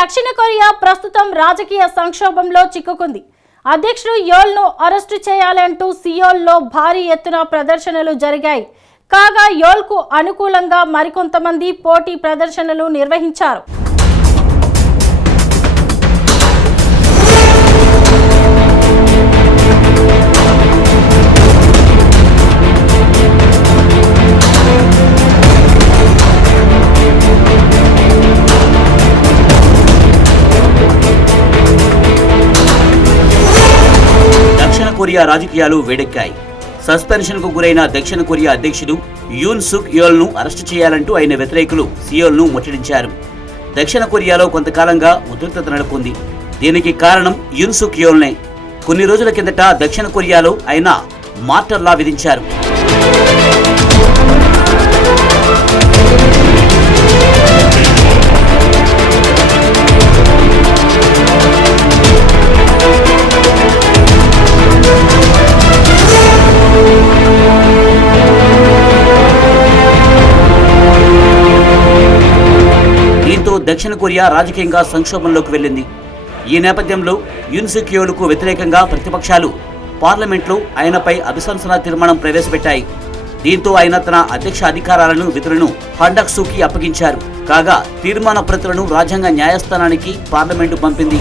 దక్షిణ కొరియా ప్రస్తుతం రాజకీయ సంక్షోభంలో చిక్కుకుంది. అధ్యక్షుడు యోల్ను అరెస్టు చేయాలంటూ సియోల్లో భారీ ఎత్తున ప్రదర్శనలు జరిగాయి. కాగా యోల్కు అనుకూలంగా మరికొంతమంది పోటీ ప్రదర్శనలు నిర్వహించారు. కొరియా రాజకీయాలు వేడెక్కాయి. సస్పెన్షన్కు గురైన దక్షిణ కొరియా అధ్యక్షుడు యూన్ సుక్ యోల్ను అరెస్టు చేయాలంటూ ఆయన వ్యతిరేకులు సియోల్ను ముట్టడించారు. దక్షిణ కొరియాలో కొంతకాలంగా ఉద్రిక్తత నెలకొంది. దీనికి కారణం యున్ సుక్ యోల్నే కొన్ని రోజుల కిందట దక్షిణ కొరియాలో ఆయన మార్టర్ లా విధించారు. దక్షిణ కొరియా రాజకీయంగా సంక్షోభంలోకి వెళ్ళింది. ఈ నేపథ్యంలో యున్సుక్యోలుకు వ్యతిరేకంగా ప్రతిపక్షాలు పార్లమెంట్లో ఆయనపై అభిశంసన తీర్మానం ప్రవేశపెట్టాయి. దీంతో ఆయన తన అధ్యక్ష అధికారాలను విధులను హండక్ సూకి అప్పగించారు. కాగా తీర్మాన ప్రతులను రాజ్యాంగ న్యాయస్థానానికి పార్లమెంటు పంపింది.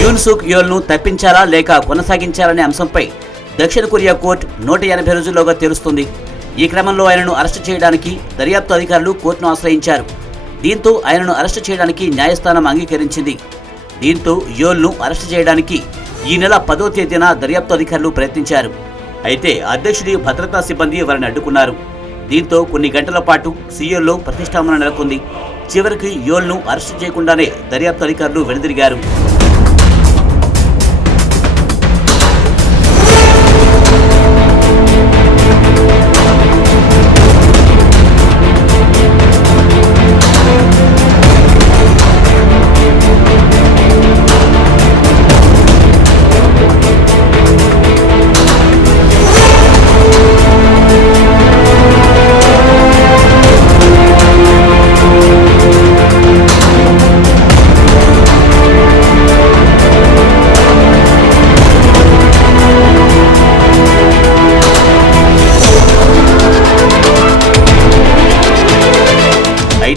యూన్సుక్ యోల్ను తప్పించాలా లేక కొనసాగించాలనే అంశంపై దక్షిణ కొరియా కోర్టు నూట ఎనభై రోజుల్లోగా తెలుస్తుంది ఈ క్రమంలో ఆయనను అరెస్టు చేయడానికి దర్యాప్తు అధికారులు కోర్టును ఆశ్రయించారు. దీంతో ఆయనను అరెస్టు చేయడానికి న్యాయస్థానం అంగీకరించింది. దీంతో యోల్ను అరెస్టు చేయడానికి ఈ నెల పదో తేదీన దర్యాప్తు అధికారులు ప్రయత్నించారు. అయితే అధ్యక్షుడి భద్రతా సిబ్బంది వారిని అడ్డుకున్నారు. దీంతో కొన్ని గంటల పాటు సీఎల్లో ప్రతిష్టాపన నెలకొంది. చివరికి యోల్ను అరెస్టు చేయకుండానే దర్యాప్తు అధికారులు వెనుదిరిగారు.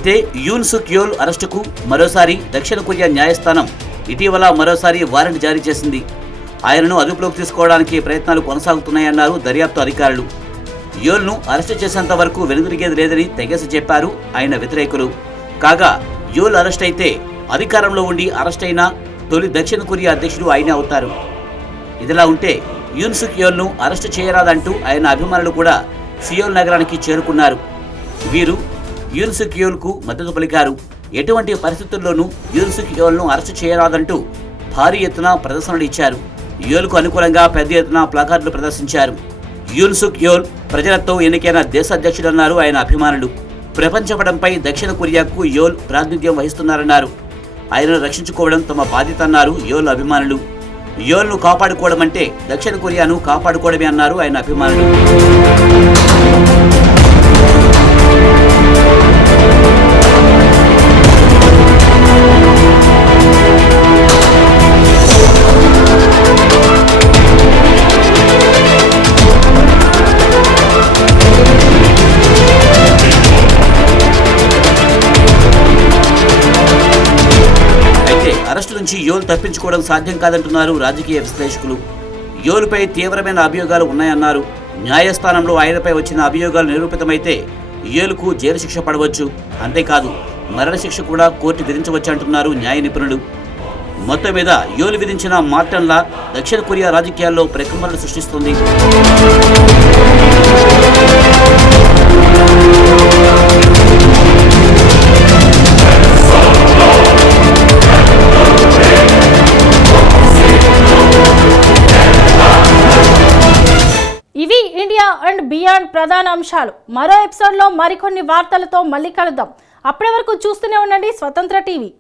అయితే యూన్ సుక్ యోల్ అరెస్టుకు మరోసారి దక్షిణ కొరియా న్యాయస్థానం ఇటీవల మరోసారి వారెంట్ జారీ చేసింది. ఆయనను అదుపులోకి తీసుకోవడానికి ప్రయత్నాలు కొనసాగుతున్నాయన్నారు దర్యాప్తు అధికారులు. యోల్ను అరెస్టు చేసేంత వరకు వెనుదిరిగేది లేదని తెగేసి చెప్పారు ఆయన వ్యతిరేకులు. కాగా యోల్ అరెస్ట్ అయితే అధికారంలో ఉండి అరెస్ట్ అయిన తొలి దక్షిణ కొరియా అధ్యక్షుడు ఆయనే అవుతారు. ఇదిలా ఉంటే యూన్సుక్ యోల్ను అరెస్టు చేయరాదంటూ ఆయన అభిమానులు కూడా సియోల్ నగరానికి చేరుకున్నారు. వీరు యూన్సుక్ యోల్కు మద్దతు పలికారు. ఎటువంటి పరిస్థితుల్లోనూ యూన్సుక్ యోల్ను అరెస్టు చేయరాదంటూ భారీ ఎత్తున ప్రదర్శనలు ఇచ్చారు. యోల్కు అనుకూలంగా పెద్ద ఎత్తున ప్లాకార్డులు ప్రదర్శించారు. యూన్సుక్ యోల్ ప్రజలతో ఎన్నికైన దేశ అధ్యక్షుడన్నారు ఆయన అభిమానులు. ప్రపంచపటంపై దక్షిణ కొరియాకు యోల్ ప్రాతినిధ్యం వహిస్తున్నారన్నారు. ఆయనను రక్షించుకోవడం తమ బాధ్యత అన్నారు యోల్ అభిమానులు. యోల్ను కాపాడుకోవడం అంటే దక్షిణ కొరియాను కాపాడుకోవడమే అన్నారు ఆయన అభిమానులు. నుంచి యోల్ తప్పించుకోవడం సాధ్యం కాదంటున్నారు రాజకీయ విశ్లేషకులు. యోలుపై తీవ్రమైన అభియోగాలు ఉన్నాయన్నారు. న్యాయస్థానంలో ఆయనపై వచ్చిన అభియోగాలు నిరూపితమైతే యోలుకు జైలు శిక్ష పడవచ్చు. అంతేకాదు మరణశిక్ష కూడా కోర్టు విధించవచ్చు అంటున్నారు న్యాయ నిపుణులు. మొత్తం మీద యోలు విధించిన మార్టన్లా దక్షిణ కొరియా రాజకీయాల్లో ప్రకంపనలు సృష్టిస్తుంది. అండ్ బియాండ్ ప్రధాన అంశాలు. మరో ఎపిసోడ్లో మరికొన్ని వార్తలతో మళ్ళీ కలుద్దాం. అప్పటి వరకు చూస్తూనే ఉండండి స్వతంత్ర టీవీ.